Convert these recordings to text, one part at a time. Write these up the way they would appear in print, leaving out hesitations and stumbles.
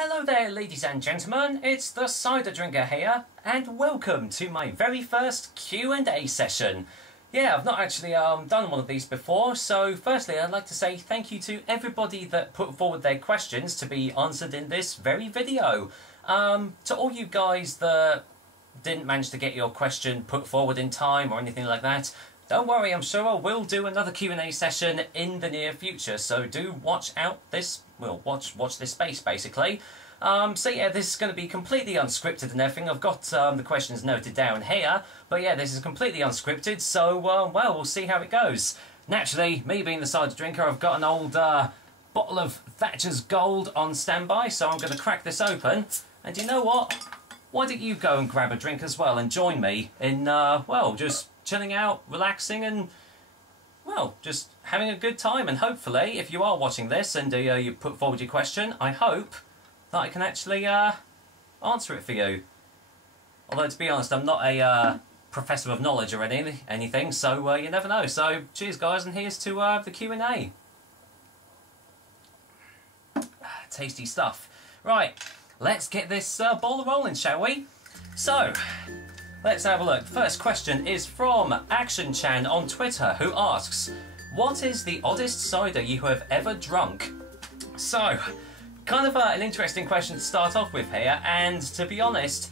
Hello there, ladies and gentlemen, it's the Cider Drinker here, and welcome to my very first Q&A session. Yeah, I've not actually done one of these before, so firstly I'd like to say thank you to everybody that put forward their questions to be answered in this very video. To all you guys that didn't manage to get your question put forward in time or anything like that, don't worry, I'm sure I will do another Q&A session in the near future, so do watch out this, well, watch this space, basically. So yeah, this is going to be completely unscripted and everything. I've got the questions noted down here, but yeah, this is completely unscripted, so, well, we'll see how it goes. Naturally, me being the cider drinker, I've got an old bottle of Thatcher's Gold on standby, so I'm going to crack this open, and you know what? Why don't you go and grab a drink as well and join me in, well, just chilling out, relaxing, and, well, just having a good time. And hopefully, if you are watching this and you put forward your question, I hope that I can actually answer it for you. Although, to be honest, I'm not a professor of knowledge or anything, so you never know. So, cheers, guys, and here's to the Q&A. Tasty stuff. Right, let's get this ball rolling, shall we? So, let's have a look. First question is from Action Chan on Twitter, who asks, what is the oddest cider you have ever drunk? So, kind of an interesting question to start off with here, and to be honest,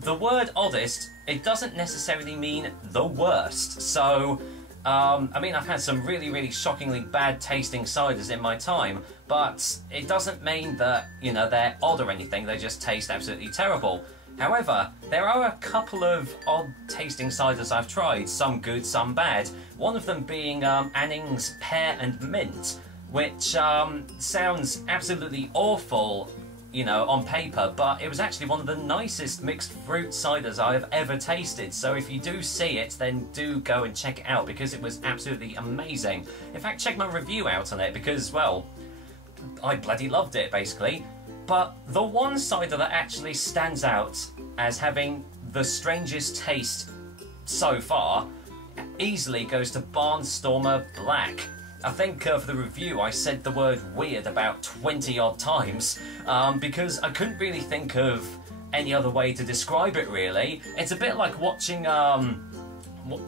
the word oddest, it doesn't necessarily mean the worst. So, I mean, I've had some really shockingly bad tasting ciders in my time, but it doesn't mean that, you know, they're odd or anything, they just taste absolutely terrible. However, there are a couple of odd tasting ciders I've tried, some good, some bad. One of them being Anning's Pear and Mint, which sounds absolutely awful, you know, on paper, but it was actually one of the nicest mixed fruit ciders I have ever tasted. So if you do see it, then do go and check it out, because it was absolutely amazing. In fact, check my review out on it, because, well, I bloody loved it, basically. But the one cider that actually stands out as having the strangest taste so far easily goes to Barnstormer Black. I think for the review I said the word weird about 20 odd times because I couldn't really think of any other way to describe it, really. It's a bit like watching,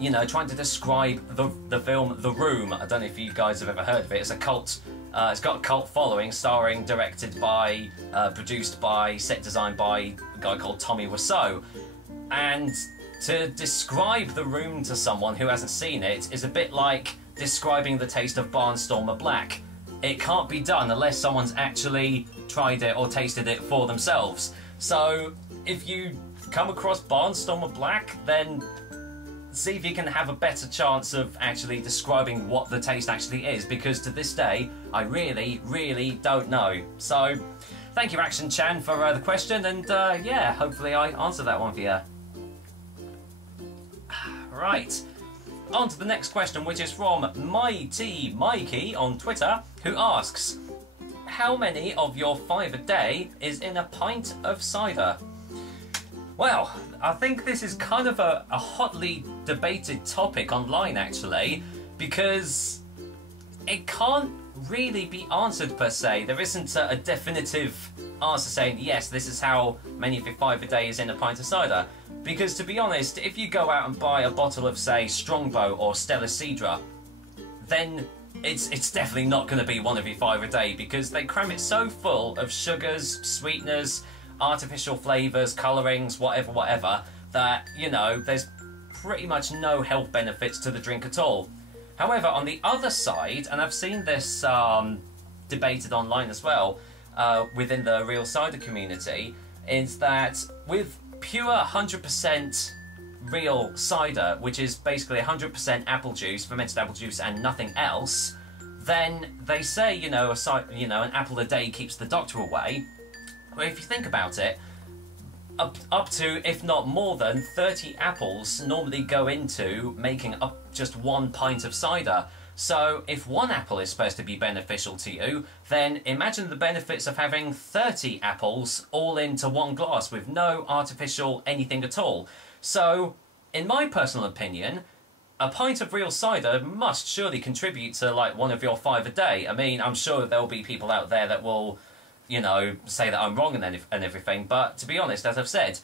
you know, trying to describe the film The Room. I don't know if you guys have ever heard of it. It's a cult. It's got a cult following, starring, directed by, produced by, set designed by a guy called Tommy Wiseau. And to describe The Room to someone who hasn't seen it is a bit like describing the taste of Barnstormer Black. It can't be done unless someone's actually tried it or tasted it for themselves. So if you come across Barnstormer Black, then see if you can have a better chance of actually describing what the taste actually is, because to this day, I really don't know. So, thank you, Action Chan, for the question, and yeah, hopefully I answered that one for you. Right, on to the next question, which is from Mighty Mikey on Twitter, who asks, how many of your 5 a day is in a pint of cider? Well, I think this is kind of a hotly debated topic online, actually, because it can't really be answered per se. There isn't a definitive answer saying, yes, this is how many of your 5 a day is in a pint of cider. Because, to be honest, if you go out and buy a bottle of, say, Strongbow or Stella Cidra, then it's definitely not going to be one of your 5 a day, because they cram it so full of sugars, sweeteners, artificial flavours, colourings, whatever, that, you know, there's pretty much no health benefits to the drink at all. However, on the other side, and I've seen this debated online as well, within the real cider community, is that with pure 100% real cider, which is basically 100% apple juice, fermented apple juice, and nothing else, then they say, you know, an apple a day keeps the doctor away. Well, if you think about it, up to, if not more than, 30 apples normally go into making up just 1 pint of cider. So if 1 apple is supposed to be beneficial to you, then imagine the benefits of having 30 apples all into 1 glass with no artificial anything at all. So, in my personal opinion, a pint of real cider must surely contribute to, like, one of your 5 a day. I mean, I'm sure there'll be people out there that will you know, say that I'm wrong and everything, but to be honest, as I've said,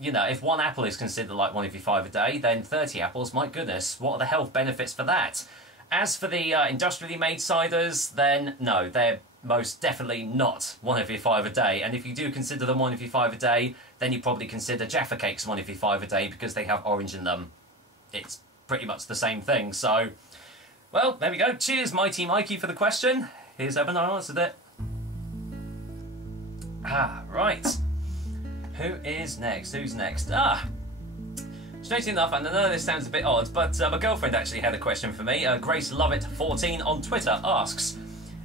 you know, if 1 apple is considered like 1 of your 5 a day, then 30 apples, my goodness, what are the health benefits for that? As for the industrially made ciders, then no, they're most definitely not 1 of your 5 a day. And if you do consider them 1 of your 5 a day, then you probably consider Jaffa Cakes 1 of your 5 a day because they have orange in them. It's pretty much the same thing. So, well, there we go. Cheers, Mighty Mikey, for the question. Here's Evan, I answered it. Right. Who is next? Who's next? Strangely enough, and I know this sounds a bit odd, but my girlfriend actually had a question for me. Grace Lovett14 on Twitter asks,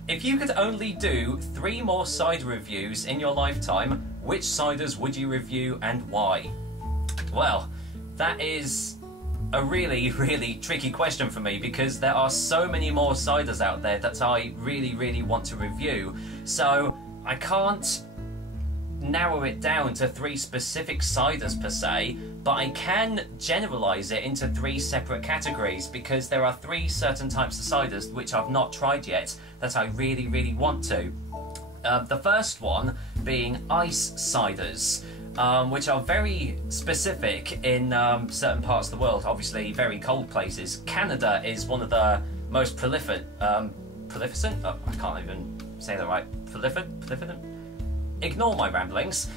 if you could only do 3 more cider reviews in your lifetime, which ciders would you review and why? Well, that is a really, really tricky question for me because there are so many more ciders out there that I really, really want to review. So I can't narrow it down to 3 specific ciders per se, but I can generalize it into 3 separate categories because there are 3 certain types of ciders which I've not tried yet that I really, really want to. The first one being ice ciders, which are very specific in certain parts of the world, obviously very cold places. Canada is one of the most prolific, prolificent? Oh, I can't even say that right. Prolificent? Ignore my ramblings.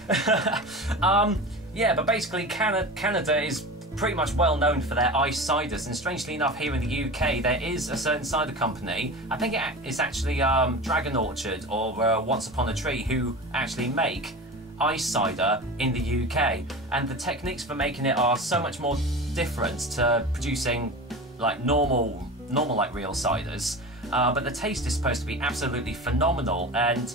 Yeah, but basically Canada is pretty much well known for their ice ciders, and strangely enough here in the UK there is a certain cider company, I think it's actually Dragon Orchard or Once Upon a Tree, who actually make ice cider in the UK, and the techniques for making it are so much more different to producing like normal like real ciders, but the taste is supposed to be absolutely phenomenal. And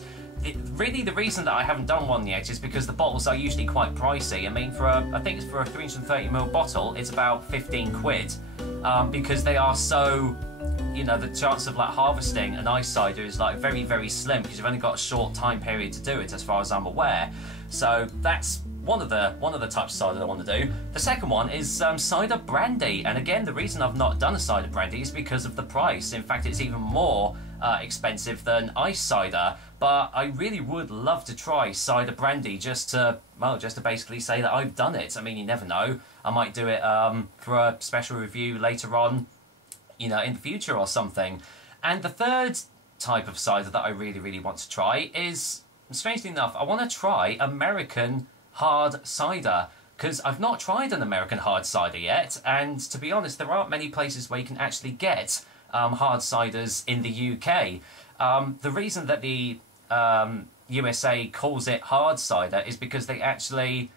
really the reason that I haven't done one yet is because the bottles are usually quite pricey. I mean, I think it's for a 330ml bottle, it's about 15 quid, because they are so, you know, the chance of like harvesting an ice cider is like very, very slim because you've only got a short time period to do it, as far as I'm aware. So that's one of the types of cider I want to do. The second one is cider brandy, and again, the reason I've not done a cider brandy is because of the price. In fact, it's even more expensive than ice cider, but I really would love to try cider brandy just to basically say that I've done it. I mean, you never know, I might do it for a special review later on, you know, in the future or something. And the third type of cider that I really, really want to try is, strangely enough, I want to try American hard cider, because I've not tried an American hard cider yet, and to be honest, there aren't many places where you can actually get hard ciders in the UK. The reason that the USA calls it hard cider is because they actually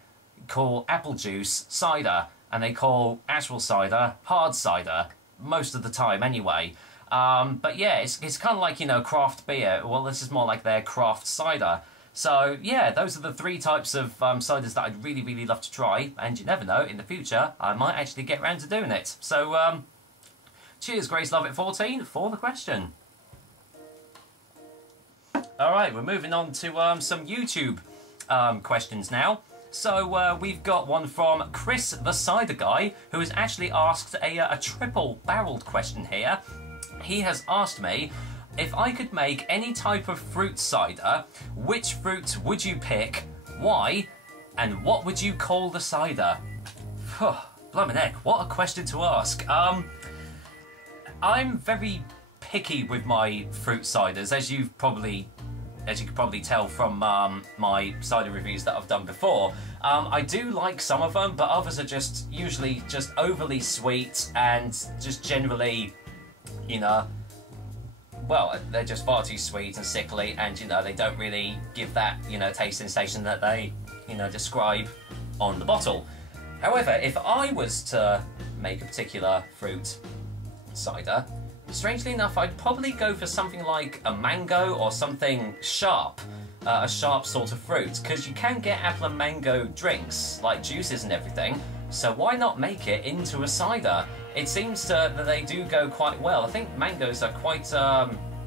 call apple juice cider, and they call actual cider hard cider, most of the time anyway. But yeah, it's kind of like, you know, craft beer. Well, this is more like their craft cider. So yeah, those are the 3 types of ciders that I'd really, really love to try, and you never know, in the future I might actually get around to doing it. So cheers, Grace Lovett14, for the question. Alright, we're moving on to some YouTube questions now. So we've got one from Chris the Cider Guy, who has actually asked a triple-barreled question here. He has asked me, if I could make any type of fruit cider, which fruit would you pick, why, and what would you call the cider? Blimey heck, what a question to ask. I'm very picky with my fruit ciders, as you could probably tell from my cider reviews that I've done before. I do like some of them, but others are usually just overly sweet and just generally, you know, well, they're just far too sweet and sickly, and, you know, they don't really give that, you know, taste sensation that they, you know, describe on the bottle. However, if I was to make a particular fruit cider, strangely enough, I'd probably go for something like a mango or something sharp, a sharp sort of fruit, because you can get apple and mango drinks, like juices and everything, so why not make it into a cider? It seems that they do go quite well. I think mangoes are quite,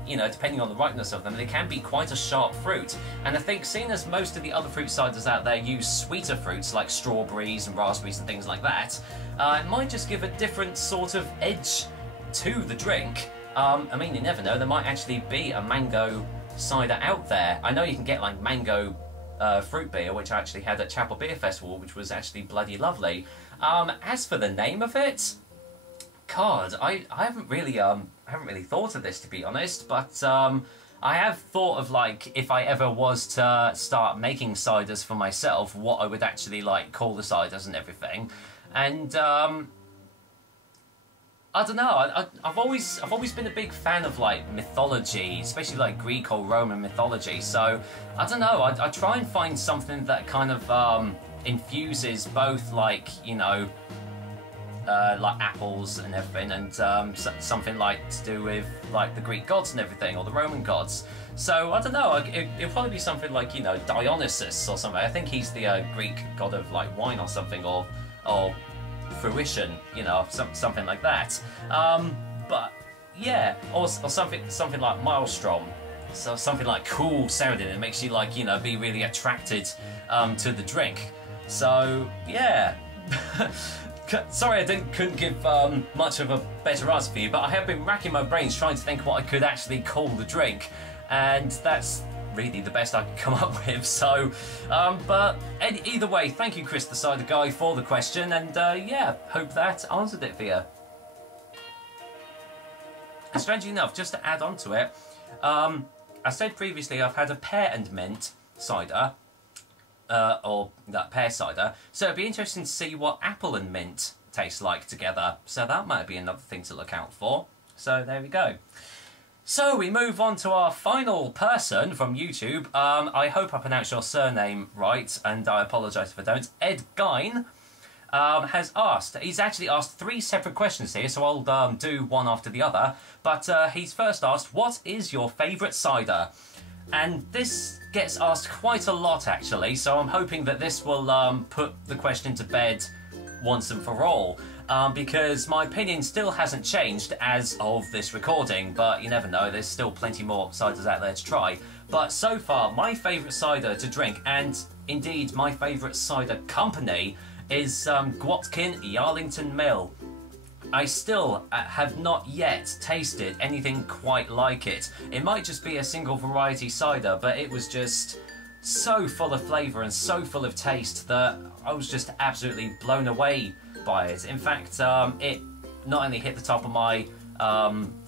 you know, depending on the ripeness of them, they can be quite a sharp fruit. And I think, seeing as most of the other fruit ciders out there use sweeter fruits like strawberries and raspberries and things like that, it might just give a different sort of edge to the drink. I mean, you never know, there might actually be a mango cider out there. I know you can get like mango fruit beer, which I actually had at Chapel Beer Festival, which was actually bloody lovely. As for the name of it, God, I haven't really thought of this, to be honest, but I have thought of, like, if I ever was to start making ciders for myself, what I would actually, like, call the ciders and everything. And I don't know. I've always been a big fan of, like, mythology, especially like Greek or Roman mythology. So I don't know. I try and find something that kind of infuses both, like, you know, like apples and everything, and something like to do with like the Greek gods and everything, or the Roman gods. So I don't know. It'll probably be something like, you know, Dionysus or something. I think he's the Greek god of like wine or something, or fruition, you know, something like that. But yeah, or something like Maelstrom. So something like cool sounding, it makes you, like, you know, be really attracted to the drink. So yeah. Sorry I couldn't give much of a better answer for you, but I have been racking my brains trying to think what I could actually call the drink, and that's really the best I could come up with. So, but either way, thank you, Chris the Cider Guy, for the question, and yeah, hope that answered it for you. And strangely enough, just to add on to it, I said previously I've had a pear and mint cider, or that pear cider, so it'd be interesting to see what apple and mint taste like together, so that might be another thing to look out for. So there we go. So we move on to our final person from YouTube. I hope I pronounced your surname right, and I apologise if I don't. Ed Gein has asked, he's actually asked 3 separate questions here, so I'll do one after the other, but he's first asked, what is your favourite cider? And this gets asked quite a lot, actually, so I'm hoping that this will put the question to bed once and for all, because my opinion still hasn't changed as of this recording, but you never know, there's still plenty more ciders out there to try. But so far, my favourite cider to drink, and indeed my favourite cider company, is Gwotkin Yarlington Mill. I still have not yet tasted anything quite like it. It might just be a single variety cider, but it was just so full of flavour and so full of taste that I was just absolutely blown away by it. In fact, it not only hit the top of my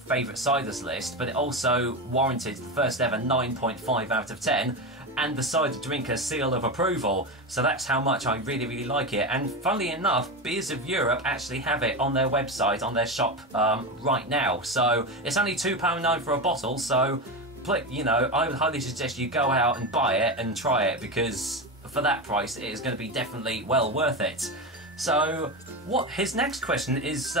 favourite ciders list, but it also warranted the first ever 9.5 out of 10 and the Cider Drinker seal of approval. So that's how much I really, really like it. And funnily enough, Beers of Europe actually have it on their website, on their shop right now. So it's only £2.09 for a bottle, so you know, I would highly suggest you go out and buy it and try it, because for that price it is going to be definitely well worth it. So what his next question is,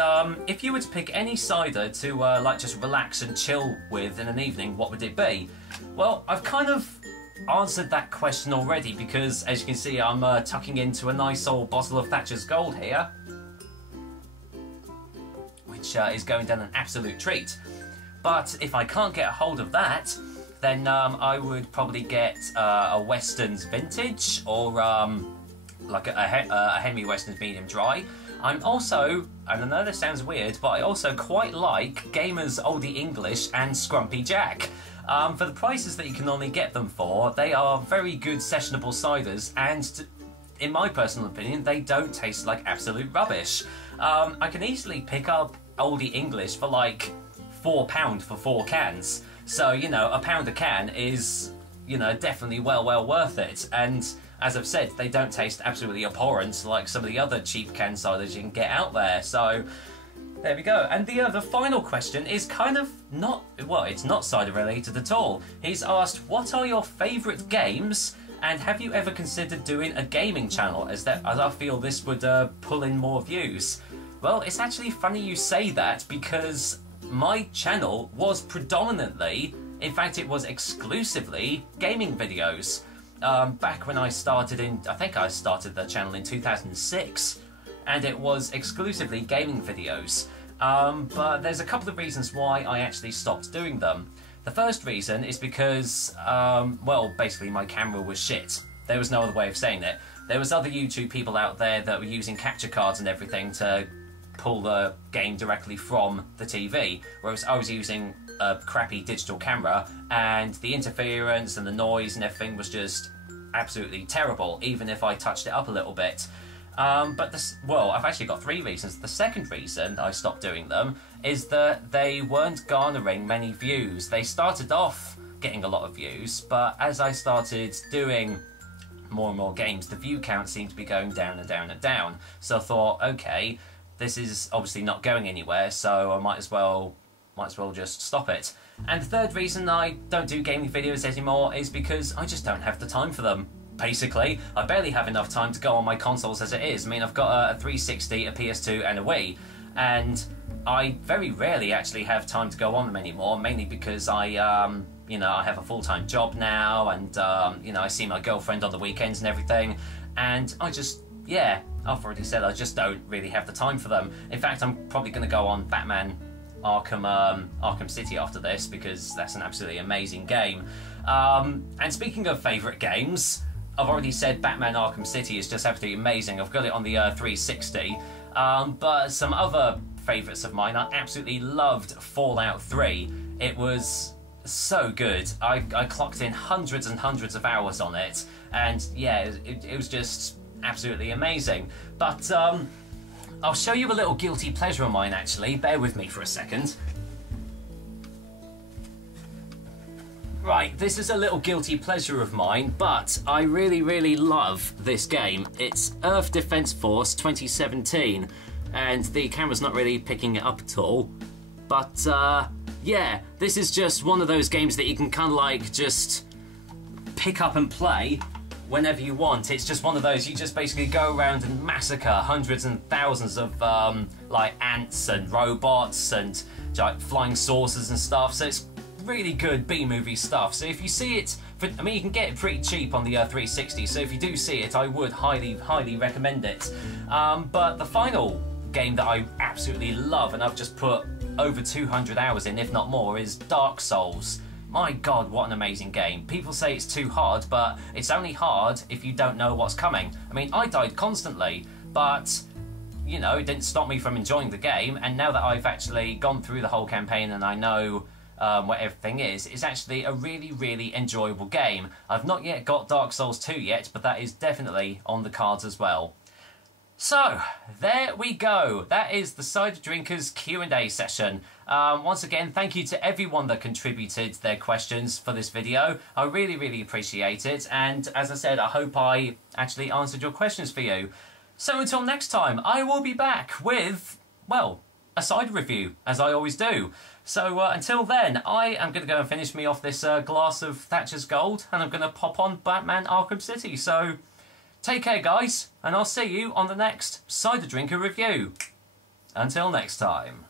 if you were to pick any cider to like just relax and chill with in an evening, what would it be? Well, I've kind of answered that question already, because as you can see, I'm tucking into a nice old bottle of Thatcher's Gold here, which is going down an absolute treat. But if I can't get a hold of that, then I would probably get a Weston's Vintage, or like a Henry Weston's Medium Dry. I'm also, and I know this sounds weird, but I also quite like Gamer's Oldie English and Scrumpy Jack. For the prices that you can only get them for, they are very good sessionable ciders, and in my personal opinion, they don't taste like absolute rubbish. I can easily pick up Oldie English for like £4 for 4 cans. So, you know, £1 a can is, you know, definitely well worth it. And as I've said, they don't taste absolutely abhorrent like some of the other cheap can ciders you can get out there. So there we go. And the final question is kind of not, well, it's not cider related at all. He's asked, what are your favourite games, and have you ever considered doing a gaming channel, as I feel this would pull in more views? Well, it's actually funny you say that, because my channel was predominantly, in fact it was exclusively, gaming videos. Back when I started I think I started the channel in 2006, and it was exclusively gaming videos. But there's a couple of reasons why I actually stopped doing them. The first reason is because, well, basically my camera was shit. There was no other way of saying it. There was other YouTube people out there that were using capture cards and everything to pull the game directly from the TV, whereas I was using a crappy digital camera, and the interference and the noise and everything was just absolutely terrible, even if I touched it up a little bit. But this, well, I've actually got 3 reasons. The second reason I stopped doing them is that they weren't garnering many views. They started off getting a lot of views, but as I started doing more and more games, the view count seemed to be going down and down and down. So I thought, okay, this is obviously not going anywhere, so I might as well just stop it. And the third reason I don't do gaming videos anymore is because I just don't have the time for them. Basically, I barely have enough time to go on my consoles as it is. I mean, I've got a 360, a PS2 and a Wii, and I very rarely actually have time to go on them anymore, mainly because I have a full-time job now, and I see my girlfriend on the weekends and everything, and I just, yeah, I've already said I just don't really have the time for them. In fact, I'm probably going to go on Batman Arkham City after this, because that's an absolutely amazing game. And speaking of favourite games, I've already said Batman Arkham City is just absolutely amazing. I've got it on the 360, but some other favourites of mine, I absolutely loved Fallout 3. It was so good. I clocked in hundreds and hundreds of hours on it, and yeah, it was just absolutely amazing. But I'll show you a little guilty pleasure of mine, actually. Bear with me for a second. Right, this is a little guilty pleasure of mine, but I really, really love this game. It's Earth Defense Force 2017, and the camera's not really picking it up at all. But, yeah, this is just one of those games that you can kind of like just pick up and play whenever you want. It's just one of those, you just basically go around and massacre hundreds and thousands of like ants and robots and like flying saucers and stuff. So it's really good B-movie stuff. So if you see it, I mean, you can get it pretty cheap on the 360. So if you do see it, I would highly, highly recommend it. But the final game that I absolutely love, and I've just put over 200 hours in, if not more, is Dark Souls. My God, what an amazing game. People say it's too hard, but it's only hard if you don't know what's coming. I mean, I died constantly, but, you know, it didn't stop me from enjoying the game, and now that I've actually gone through the whole campaign and I know what everything is, it's actually a really, really enjoyable game. I've not yet got Dark Souls 2 yet, but that is definitely on the cards as well. So, there we go. That is the Cider Drinkers Q&A session. Once again, thank you to everyone that contributed their questions for this video. I really, really appreciate it. And as I said, I hope I actually answered your questions for you. So until next time, I will be back with, well, a cider review, as I always do. So until then, I am going to go and finish me off this glass of Thatcher's Gold, and I'm going to pop on Batman Arkham City. So take care, guys, and I'll see you on the next Cider Drinker review. Until next time.